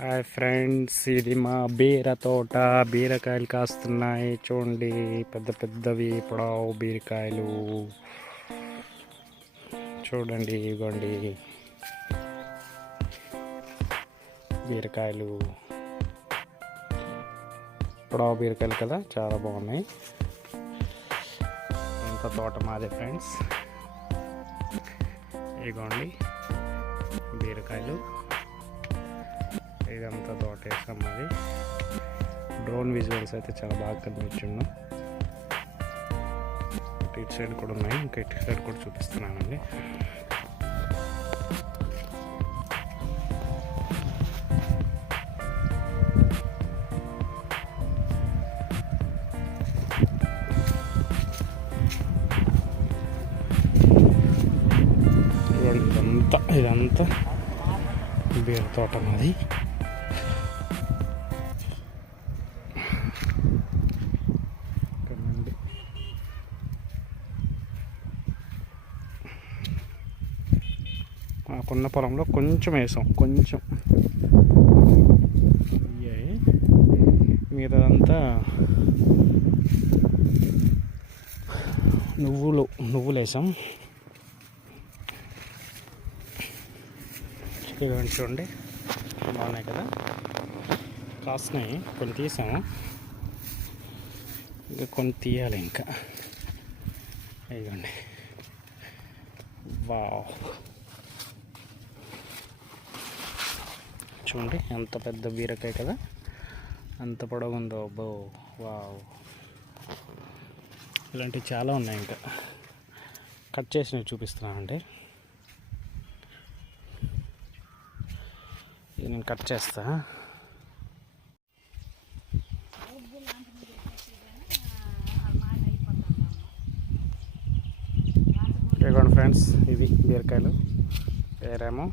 Hi friends, ఇది మా బీర తోట. బీరకాయలు కాస్తున్నాయి చూడండి, పెద్ద పెద్దవి పొడవు బీరకాయలు చూడండి. ఇవ్వండి బీరకాయలు, పొడవు బీరకాయలు కదా, చాలా బాగున్నాయి. ఇంత తోట మాదే ఫ్రెండ్స్. ఇగోండి బీరకాయలు, ఇదంతా తోట వేసాం. మరి డ్రోన్ విజువల్స్ అయితే చాలా బాగా కనిపించిండు. ఇటు సైడ్ కూడా ఉన్నాయి, ఇంకా ఇటు సైడ్ కూడా చూపిస్తున్నానండి. ఇదంతా బీర తోట మాది. మాకున్న పొలంలో కొంచెం వేసాం, కొంచెం. మిగతాదంతా నువ్వులు వేసాం. ఇవన్నీ చూడండి, బాగున్నాయి కదా, కాస్తున్నాయి. కొన్ని తీసాము, ఇంకా కొన్ని తీయాలి. ఇంకా ఇవ్వండి, వావ్, చూడండి ఎంత పెద్ద బీరకాయ కదా, అంత పొడవు ఉందో. అబ్బో, వావ్, ఇలాంటివి చాలా ఉన్నాయి. ఇంకా కట్ చేసినవి చూపిస్తున్నానండి. ఇది నేను కట్ చేస్తా. ఇదిగోండి ఫ్రెండ్స్, ఇవి బీరకాయలు వేరేమో.